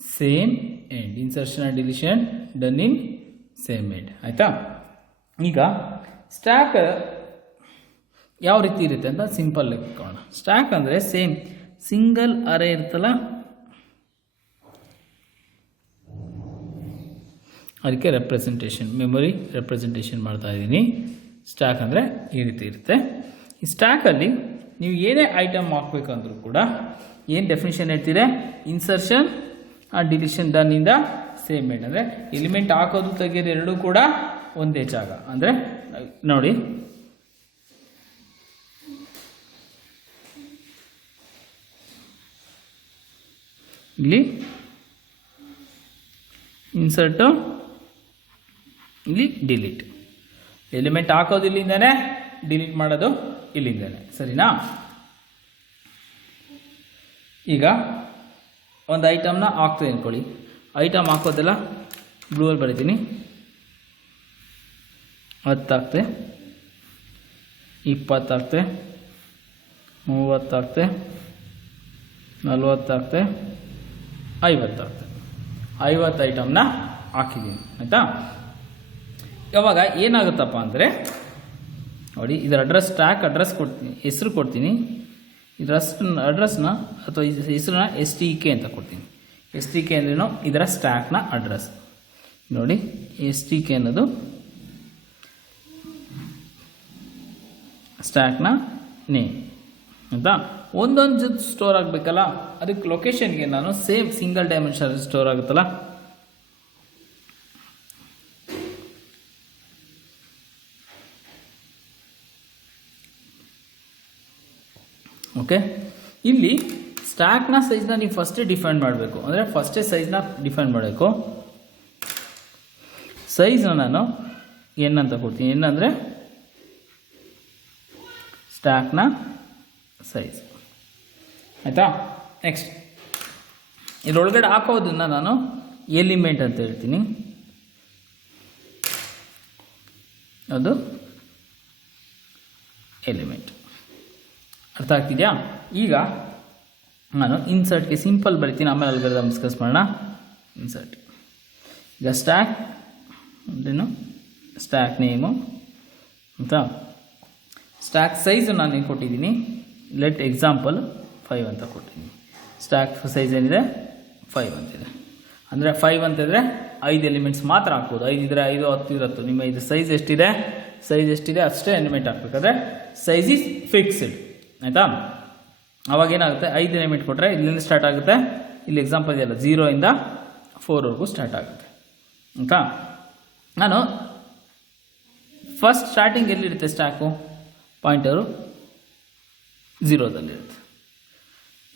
Same end. Insertion and deletion done in same end. ಆಯಿತಾ? ಈಗ stack ಯಾವ ರೀತಿ ಇರುತ್ತೆ ಅಂತ ಸಿಂಪಲ್ ಇಟ್ಕೊಳ್ಳೋಣ. ಸ್ಟ್ಯಾಕ್ ಅಂದರೆ ಸೇಮ್ ಸಿಂಗಲ್ ಅರೇ ಇರ್ತಲ್ಲ, ಅದಕ್ಕೆ ರೆಪ್ರೆಸೆಂಟೇಷನ್, ಮೆಮೊರಿ ರೆಪ್ರೆಸೆಂಟೇಷನ್ ಮಾಡ್ತಾ ಇದ್ದೀನಿ. ಸ್ಟ್ಯಾಕ್ ಅಂದರೆ ಈ ರೀತಿ ಇರುತ್ತೆ. ಈ ಸ್ಟ್ಯಾಕಲ್ಲಿ ನೀವು ಏನೇ ಐಟಮ್ ಹಾಕ್ಬೇಕಂದ್ರೂ ಕೂಡ ಏನು ಡೆಫಿನಿಷನ್ ಹೇಳ್ತೀರಾ? Insertion and deletion done in the same end. ಅಂದರೆ ಎಲಿಮೆಂಟ್ ಹಾಕೋದು ತೆಗೆಯೋದು ಎರಡೂ ಕೂಡ ಒಂದೇ ಜಾಗ. ಅಂದರೆ ನೋಡಿ, ಇಲ್ಲಿ ಇನ್ಸರ್ಟು, ಇಲ್ಲಿ ಡಿಲೀಟ್. ಎಲಿಮೆಂಟ್ ಹಾಕೋದು ಇಲ್ಲಿಂದಾನೆ, ಡಿಲೀಟ್ ಮಾಡೋದು ಇಲ್ಲಿಂದಾನೆ. ಸರಿನಾ? ಈಗ ಒಂದು ಐಟಮ್ನ ಹಾಕ್ತೇನೆ ಅಂದ್ಕೊಳ್ಳಿ. ಐಟಮ್ ಹಾಕೋದೆಲ್ಲ ಬ್ಲೂವಲ್ಲಿ ಬರೀತೀನಿ. 10 ಆಗ್ತೆ, 20 ಆಗ್ತೆ, 30 ಆಗ್ತೆ, 40 ಆಗ್ತೆ, 50 ಆಗ್ತೆ. 50 ಐಟಮ್ನ ಹಾಕಿದ್ದೀನಿ. ಆಯಿತಾ? ಇವಾಗ ಏನಾಗುತ್ತಪ್ಪ ಅಂದರೆ ನೋಡಿ, ಇದರ ಅಡ್ರೆಸ್, ಸ್ಟ್ಯಾಕ್ ಅಡ್ರೆಸ್ ಕೊಡ್ತೀನಿ, ಹೆಸರು ಕೊಡ್ತೀನಿ. ಇದರ ಅಡ್ರೆಸ್ನ ಅಥವಾ ಹೆಸರನ್ನ STK ಅಂತ ಕೊಡ್ತೀನಿ. STK ಅಂದ್ರೇನು? ಇದರ ಸ್ಟ್ಯಾಕ್ನ ಅಡ್ರೆಸ್. ನೋಡಿ, STK ಅನ್ನೋದು ಸ್ಟ್ಯಾಕ್ನ ನೇಮ್. ಆಯಿತಾ? ಒಂದೊಂದು ಜೊತೆ ಸ್ಟೋರ್ ಆಗಬೇಕಲ್ಲ, ಅದಕ್ಕೆ ಲೊಕೇಶನ್ಗೆ ನಾನು ಸೇಮ್ ಸಿಂಗಲ್ ಡೈಮೆನ್ಷನ್ ಸ್ಟೋರ್ ಆಗುತ್ತಲ್ಲ, ಓಕೆ. ಇಲ್ಲಿ ಸ್ಟ್ಯಾಕ್ನ ಸೈಜ್ನ ನೀವು ಫಸ್ಟೇ ಡಿಫೈನ್ ಮಾಡಬೇಕು. ಅಂದರೆ ಫಸ್ಟೇ ಸೈಜ್ನ ಡಿಫೈನ್ ಮಾಡಬೇಕು. ಸೈಜ್ನ ನಾನು ಎನ್ ಅಂತ ಕೊಡ್ತೀನಿ. ಎನ್ ಅಂದರೆ ಸ್ಟ್ಯಾಕ್ನ ಸೈಜ್. ಆಯಿತಾ? ನೆಕ್ಸ್ಟ್ ಇದರೊಳಗಡೆ ಹಾಕೋದನ್ನು ನಾನು ಎಲಿಮೆಂಟ್ ಅಂತ ಹೇಳ್ತೀನಿ. ಅದು ಎಲಿಮೆಂಟ್. ಅರ್ಥ ಆಗ್ತಿದೆಯಾ? ಈಗ ನಾನು ಇನ್ಸರ್ಟ್ಗೆ ಸಿಂಪಲ್ ಬರಿತೀನಿ, ಆಮೇಲೆ ಅಲ್ಗಾರಿದಮ್ ಡಿಸ್ಕಸ್ ಮಾಡೋಣ. ಇನ್ಸರ್ಟ್. ಈಗ ಸ್ಟ್ಯಾಕ್ ಅಂದ್ರೇನು? ಸ್ಟ್ಯಾಕ್ ನೇಮು ಅಂತ. ಸ್ಟ್ಯಾಕ್ ಸೈಜು ನಾನು ಏನು ಕೊಟ್ಟಿದ್ದೀನಿ? ಲೆಟ್ ಎಕ್ಸಾಂಪಲ್ 5 ಅಂತ ಕೊಟ್ಟಿದ್ದೀನಿ. ಸ್ಟ್ಯಾಕ್ ಸೈಜ್ ಏನಿದೆ? 5 ಅಂತಿದೆ. ಅಂದರೆ 5 ಅಂತಿದ್ರೆ 5 ಎಲಿಮೆಂಟ್ಸ್ ಮಾತ್ರ ಹಾಕ್ಬೋದು. 5 ಇದ್ದರೆ 5, 10 ಇರುತ್ತೆ. ನಿಮ್ಮ ಇದು ಸೈಜ್ ಎಷ್ಟಿದೆ? ಸೈಜ್ ಎಷ್ಟಿದೆ ಅಷ್ಟೇ ಎಲಿಮೆಂಟ್ ಹಾಕ್ಬೇಕಾದ್ರೆ ಸೈಜ್ ಈಸ್ ಫಿಕ್ಸ್ಡ್. ಆಯಿತಾ? ಅವಾಗೇನಾಗುತ್ತೆ? 5 ಎಲಿಮೆಂಟ್ ಕೊಟ್ಟರೆ ಇಲ್ಲಿಂದ ಸ್ಟಾರ್ಟ್ ಆಗುತ್ತೆ. ಇಲ್ಲಿ ಎಕ್ಸಾಂಪಲ್ ಇದೆಯಲ್ಲ, 0 ಇಂದ 4ವರೆಗೂ ಸ್ಟಾರ್ಟ್ ಆಗುತ್ತೆ. ಆಯಿತಾ? ನಾನು ಫಸ್ಟ್ ಸ್ಟಾರ್ಟಿಂಗ್ ಎಲ್ಲಿರುತ್ತೆ? ಸ್ಟ್ಯಾಕು ಪಾಯಿಂಟರು 0ದಲ್ಲಿರುತ್ತೆ.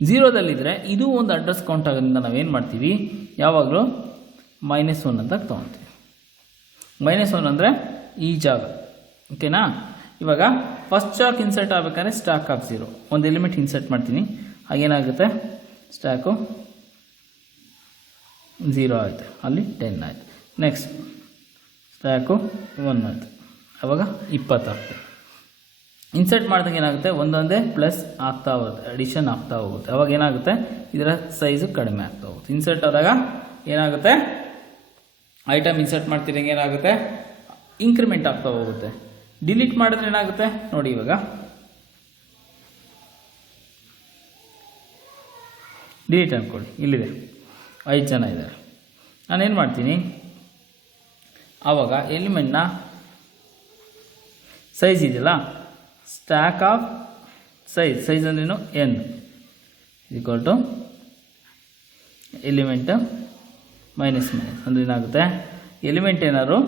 0ದಲ್ಲಿದ್ದರೆ ಇದು ಒಂದು ಅಡ್ರೆಸ್ ಕೌಂಟ್ ಆಗೋದ್ರಿಂದ ನಾವೇನು ಮಾಡ್ತೀವಿ? ಯಾವಾಗಲೂ -1 ಅಂತ ತೊಗೊಳ್ತೀವಿ. -1 ಅಂದರೆ ಈ ಜಾಗ. ಓಕೆನಾ? ಇವಾಗ ಫಸ್ಟ್ ಸ್ಟಾಕ್ ಇನ್ಸರ್ಟ್ ಆಗಬೇಕಾದ್ರೆ ಸ್ಟಾಕ್ ಆಫ್ 0 ಒಂದು ಎಲಿಮೆಂಟ್ ಇನ್ಸರ್ಟ್ ಮಾಡ್ತೀನಿ. ಹಾಗೇನಾಗುತ್ತೆ? ಸ್ಟ್ಯಾಕು 0 ಆಯಿತು, ಅಲ್ಲಿ 10 ಆಯಿತು. ನೆಕ್ಸ್ಟ್ ಸ್ಟ್ಯಾಕು 1 ಆಯಿತು, ಆವಾಗ 20 ಆಗ್ತದೆ. ಇನ್ಸರ್ಟ್ ಮಾಡಿದಾಗ ಏನಾಗುತ್ತೆ? ಒಂದೊಂದೇ ಪ್ಲಸ್ ಆಗ್ತಾ ಹೋಗುತ್ತೆ, ಅಡಿಷನ್ ಆಗ್ತಾ ಹೋಗುತ್ತೆ. ಅವಾಗ ಏನಾಗುತ್ತೆ? ಇದರ ಸೈಜು ಕಡಿಮೆ ಆಗ್ತಾ ಹೋಗುತ್ತೆ. ಇನ್ಸರ್ಟ್ ಆದಾಗ ಏನಾಗುತ್ತೆ? ಐಟಮ್ ಇನ್ಸರ್ಟ್ ಮಾಡ್ತಿದ್ದಂಗೆ ಏನಾಗುತ್ತೆ? ಇನ್ಕ್ರಿಮೆಂಟ್ ಆಗ್ತಾ ಹೋಗುತ್ತೆ. ಡಿಲೀಟ್ ಮಾಡಿದ್ರೆ ಏನಾಗುತ್ತೆ? ನೋಡಿ, ಇವಾಗ ಡಿಲೀಟ್ ಅಂದ್ಕೊಳ್ಳಿ, ಇಲ್ಲಿದೆ 5 ಜನ ಇದ್ದಾರೆ. ನಾನೇನು ಮಾಡ್ತೀನಿ? ಆವಾಗ ಎಲಿಮೆಂಟ್ನ ಸೈಜ್ ಇದೆಯಲ್ಲ, ಸ್ಟ್ಯಾಕ್ ಆಫ್ ಸೈಜ್ ಅಂದ್ರೇನು? n equal to element minus ಅಂದರೆ ಏನಾಗುತ್ತೆ? ಎಲಿಮೆಂಟ್ ಏನಾದ್ರು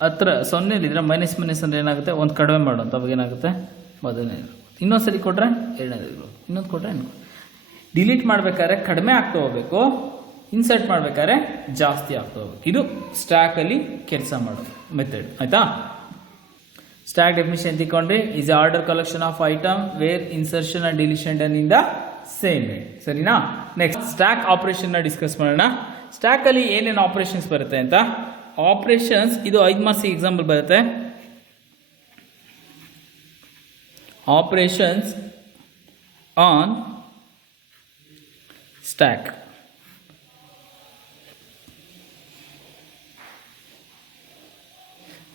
ಹತ್ರ 0 ಮೈನಸ್ ಅಂದರೆ ಏನಾಗುತ್ತೆ? ಒಂದು ಕಡಿಮೆ ಮಾಡೋಂಥ. ಅವಾಗ ಏನಾಗುತ್ತೆ? ಮೊದಲನೇ ಇನ್ನೊಂದು ಸರಿ ಕೊಟ್ಟರೆ ಎರಡನೇದು, ಇನ್ನೊಂದು ಕೊಟ್ಟರೆ ಡಿಲೀಟ್ ಮಾಡಬೇಕಾದ್ರೆ ಕಡಿಮೆ ಆಗ್ತಾ ಹೋಗಬೇಕು, ಇನ್ಸರ್ಟ್ ಮಾಡಬೇಕಾದ್ರೆ ಜಾಸ್ತಿ ಆಗ್ತಾ ಹೋಗ್ಬೇಕು. ಇದು ಸ್ಟ್ಯಾಕಲ್ಲಿ ಕೆಲಸ ಮಾಡೋದು ಮೆಥಡ್. ಆಯಿತಾ? ಸ್ಟ್ಯಾಕ್ ಡೆಫಿನಿಷನ್ ತಿಳ್ಕೊಂಡ್ರೆ is order collection of item where insertion and deletion done in the same way. ಸರಿನಾ? ನೆಕ್ಸ್ಟ್ ಸ್ಟ್ಯಾಕ್ ಆಪರೇಷನ್ನ ಡಿಸ್ಕಸ್ ಮಾಡೋಣ. ಸ್ಟ್ಯಾಕಲ್ಲಿ ಏನೇನು ಆಪರೇಷನ್ಸ್ ಬರುತ್ತೆ ಅಂತ. ಆಪರೇಷನ್ಸ್ ಇದು 5 ಮಾರ್ಕ್ಸ್ ಎಕ್ಸಾಂಪಲ್ ಬರುತ್ತೆ. Operations on stack.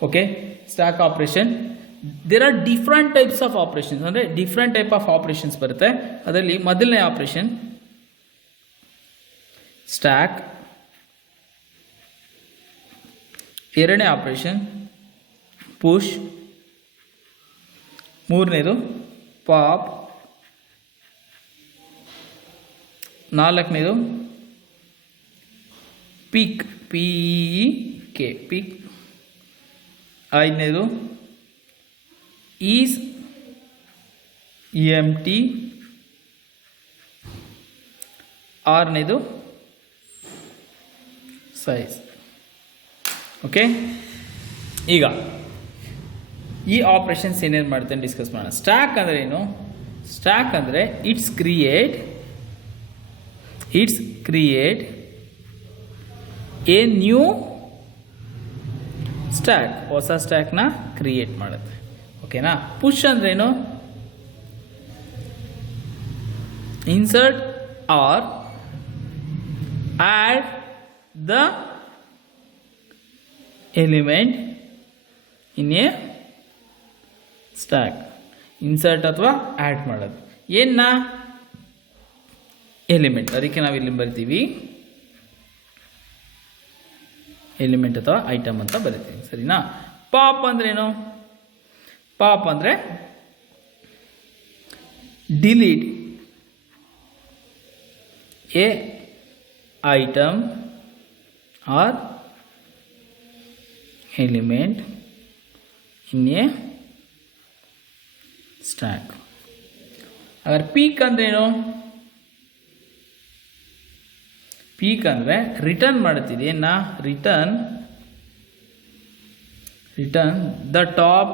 Okay, stack operation. There are different types of operations, ಅಂದರೆ ಡಿಫ್ರೆಂಟ್ ಟೈಪ್ ಆಫ್ ಆಪರೇಷನ್ಸ್ ಬರುತ್ತೆ. ಅದರಲ್ಲಿ ಮೊದಲನೇ ಆಪರೇಷನ್ ಸ್ಟ್ಯಾಕ್, ಎರಡನೇ ಆಪರೇಷನ್ ಪುಷ್, ಮೂರನೇದು ಪಾಪ್, ನಾಲ್ಕನೇದು ಪಿಕ್, PEK ಪಿಕ್, ಐದನೇದು ಈಸ್, EMT, ಆರನೇದು ಸೈಜ್. ಓಕೆ, ಈಗ ಈ ಆಪರೇಷನ್ಸ್ ಏನೇನು ಮಾಡುತ್ತೆ ಡಿಸ್ಕಸ್ ಮಾಡೋಣ. ಸ್ಟ್ಯಾಕ್ ಅಂದರೆ ಏನು? ಸ್ಟ್ಯಾಕ್ ಅಂದರೆ it's create a new stack, ಹೊಸ ಸ್ಟ್ಯಾಕ್ನ ಕ್ರಿಯೇಟ್ ಮಾಡುತ್ತೆ. ಓಕೆನಾ. ಪುಷ್ ಅಂದ್ರೇನು? Insert or add the element in a stack. Insert ಅಥವಾ ಆ್ಯಡ್ ಮಾಡೋದು ಏನ? ಎಲಿಮೆಂಟ್. ಅದಕ್ಕೆ ನಾವು ಇಲ್ಲಿ ಬರಿತೀವಿ ಎಲಿಮೆಂಟ್ ಅಥವಾ ಐಟಮ್ ಅಂತ ಬರಿತೀವಿ, ಸರಿನಾ. ಪಾಪ್ ಅಂದ್ರೇನು? ಪಾಪ್ ಅಂದರೆ delete a item or element in a stack. ಅಗರ್ ಪೀಕ್ ಅಂದ್ರೇನು? ಪೀಕ್ ಅಂದರೆ ರಿಟರ್ನ್ ಮಾಡುತ್ತಿದೆ ಏನ? Return the top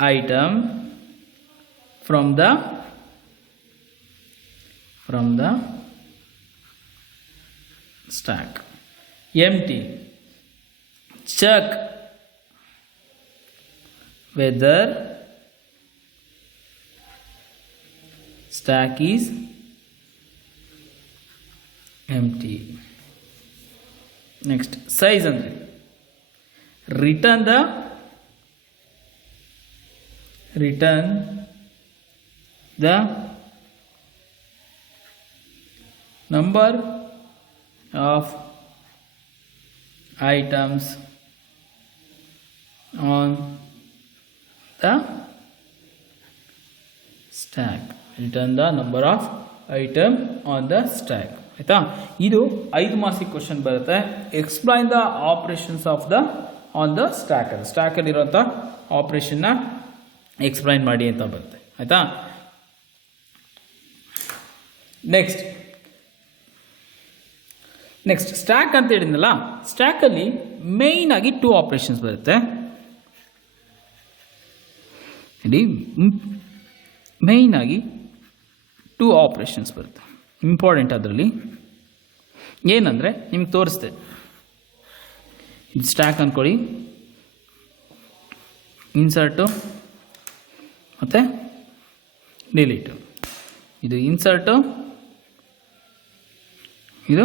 item from the stack. Empty check whether stack is empty. Next, size andre return the number of items on the stack. Return the number of item on the stack. ಆಯ್ತಾ? ಇದು 5 marks question ಬರುತ್ತೆ. Explain the operations of the on the stack. ಸ್ಟ್ಯಾಕಲ್ಲಿ ಇರುವಂಥ ಆಪರೇಷನ್ನ explain ಮಾಡಿ ಅಂತ ಬರುತ್ತೆ. ಆಯಿತಾ? ನೆಕ್ಸ್ಟ್ ಸ್ಟ್ಯಾಕ್ ಅಂತ ಹೇಳಿದ್ನಲ್ಲ, ಸ್ಟ್ಯಾಕಲ್ಲಿ ಮೇಯ್ನ್ ಆಗಿ 2 ಆಪರೇಷನ್ಸ್ ಬರುತ್ತೆ. ಇಲ್ಲಿ ಮೇಯ್ನ್ ಆಗಿ 2 ಆಪರೇಷನ್ಸ್ ಬರುತ್ತೆ, ಇಂಪಾರ್ಟೆಂಟ್. ಅದರಲ್ಲಿ ಏನಂದರೆ ನಿಮ್ಗೆ ತೋರಿಸ್ದೆ, ಇದು ಸ್ಟ್ಯಾಕ್ ಅಂದ್ಕೊಳ್ಳಿ, ಇನ್ಸರ್ಟು ಮತ್ತು ಡಿಲೀಟು. ಇದು ಇನ್ಸರ್ಟು, ಇದು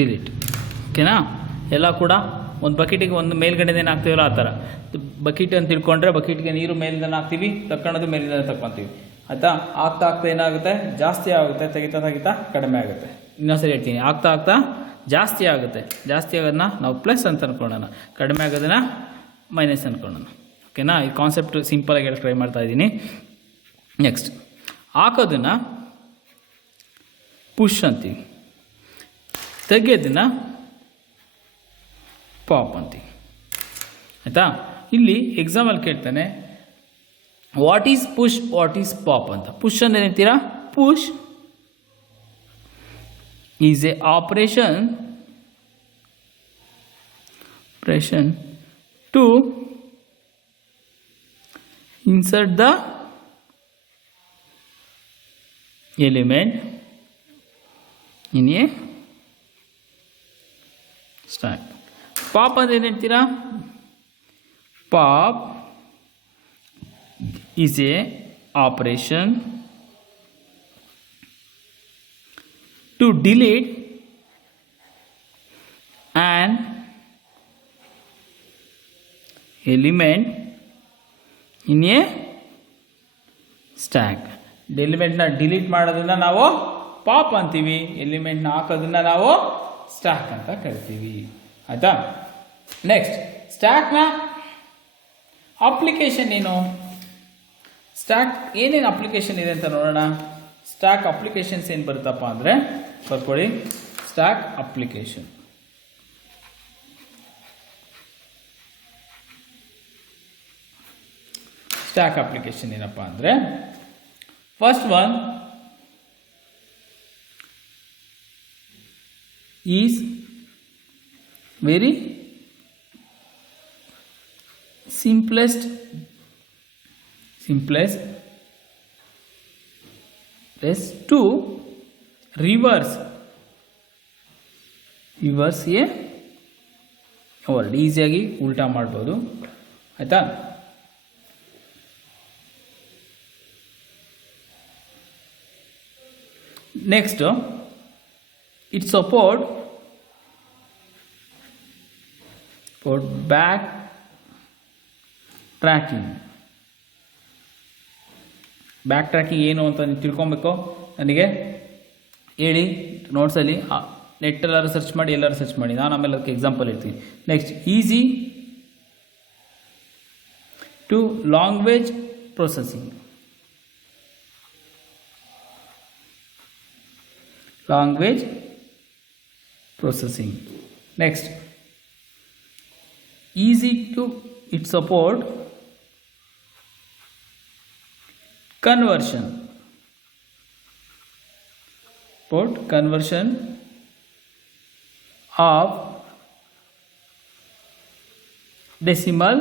ಡಿಲೀಟ್. ಓಕೆನಾ? ಎಲ್ಲ ಕೂಡ ಒಂದು ಬಕೆಟಿಗೆ ಒಂದು ಮೇಲ್ಗಡೆದೇನು ಹಾಕ್ತೀವಲ್ಲ ಆ ಥರ. ಬಕೆಟ್ ಅಂತ ತಿಳ್ಕೊಂಡ್ರೆ ಬಕೆಟ್ಗೆ ನೀರು ಮೇಲಿಂದ ಹಾಕ್ತೀವಿ, ತಕ್ಕೊಳ್ಳೋದು ಮೇಲಿಂದ ತಕ್ಕೊತೀವಿ. ಆಯಿತಾ? ಆಗ್ತಾ ಏನಾಗುತ್ತೆ? ಜಾಸ್ತಿ ಆಗುತ್ತೆ, ತೆಗಿತಾ ಕಡಿಮೆ ಆಗುತ್ತೆ. ಇನ್ನೊಂದ್ಸರಿ ಹೇಳ್ತೀನಿ, ಆಗ್ತಾ ಜಾಸ್ತಿ ಆಗುತ್ತೆ. ಜಾಸ್ತಿ ಆಗೋದನ್ನ ನಾವು ಪ್ಲಸ್ ಅಂತ ಅಂದ್ಕೊಳ್ಳೋಣ, ಕಡಿಮೆ ಆಗೋದನ್ನ ಮೈನಸ್ ಅಂದ್ಕೊಳ್ಳೋಣ. ಓಕೆನಾ? ಈ ಕಾನ್ಸೆಪ್ಟ್ ಸಿಂಪಲಾಗಿ ಹೇಳಿ ಟ್ರೈ ಮಾಡ್ತಾ ಇದ್ದೀನಿ. ನೆಕ್ಸ್ಟ್, ಹಾಕೋದನ್ನು ಪುಷ್ ಅಂತೀವಿ, ತೆಗೆಯೋದನ್ನು ಪಾಪ್ ಅಂತೀವಿ. ಆಯಿತಾ? ಇಲ್ಲಿ ಎಕ್ಸಾಮಲ್ಲಿ ಕೇಳ್ತಾನೆ, what is push, what is pop ಅಂತ. ಪುಷ್ ಅಂದ್ರೆ ಏನಂತೀರಾ? Push is a operation to insert the element in a stack. Pop ಅಂದ್ರೆ ಏನು ಹೇಳ್ತೀರಾ? Pop is a operation to delete an element in a stack. ಎಲಿಮೆಂಟ್ನ ಡಿಲೀಟ್ ಮಾಡೋದನ್ನ ನಾವು pop ಅಂತೀವಿ, ಎಲಿಮೆಂಟ್ನ ಹಾಕೋದನ್ನ ನಾವು ಸ್ಟ್ಯಾಕ್ ಅಂತ ಕರಿತೀವಿ. ಆಯ್ತಾ? ನೆಕ್ಸ್ಟ್ ಸ್ಟ್ಯಾಕ್ನ ಅಪ್ಲಿಕೇಶನ್ ಏನು? ಸ್ಟ್ಯಾಕ್ ಏನೇನು ಅಪ್ಲಿಕೇಶನ್ ಇದೆ ಅಂತ ನೋಡೋಣ. ಸ್ಟ್ಯಾಕ್ ಅಪ್ಲಿಕೇಶನ್ಸ್ ಏನು ಬರುತ್ತಪ್ಪ ಅಂದರೆ ಬರ್ಕೊಳ್ಳಿ. ಸ್ಟ್ಯಾಕ್ ಅಪ್ಲಿಕೇಶನ್ ಏನಪ್ಪ ಅಂದರೆ first one is very simplest is to reverse a word. ಈಸಿಯಾಗಿ ಉಲ್ಟಾ ಮಾಡ್ಬೋದು. ಆಯ್ತಾ? Next it support back tracking. Back tracking ಏನು ಅಂತ ನೀವು ತಿಳ್ಕೊಬೇಕು. ನನಗೆ ಹೇಳಿ ನೋಟ್ಸಲ್ಲಿ, ನೆಟ್ ಎಲ್ಲರೂ ಸರ್ಚ್ ಮಾಡಿ, ಎಲ್ಲರೂ ಸರ್ಚ್ ಮಾಡಿ, ನಾನು ಆಮೇಲೆ ಅದಕ್ಕೆ ಎಕ್ಸಾಂಪಲ್ ಇರ್ತೀನಿ. Next easy to language processing. Next easy to it support conversion of decimal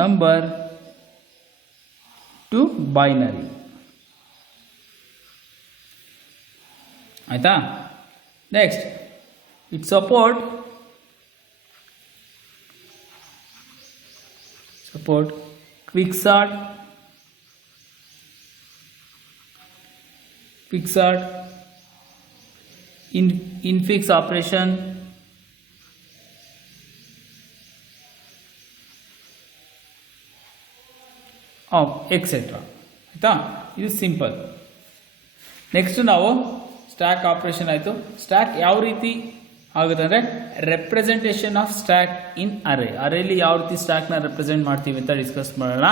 number to binary. ಆಯ್ತಾ? Next it support quicksort infix operation, etcetera. ಆಯಿತಾ? ಇದು ಸಿಂಪಲ್. ನೆಕ್ಸ್ಟ್ ನಾವು ಸ್ಟ್ಯಾಕ್ ಆಪರೇಷನ್ ಆಯಿತು. ಸ್ಟ್ಯಾಕ್ ಯಾವ ರೀತಿ ಆಗುತ್ತೆ ಅಂದರೆ representation of stack in array. ಅರೇಲಿ ಯಾವ ರೀತಿ ಸ್ಟ್ಯಾಕ್ನ ರೆಪ್ರೆಸೆಂಟ್ ಮಾಡ್ತೀವಿ ಅಂತ ಡಿಸ್ಕಸ್ ಮಾಡೋಣ.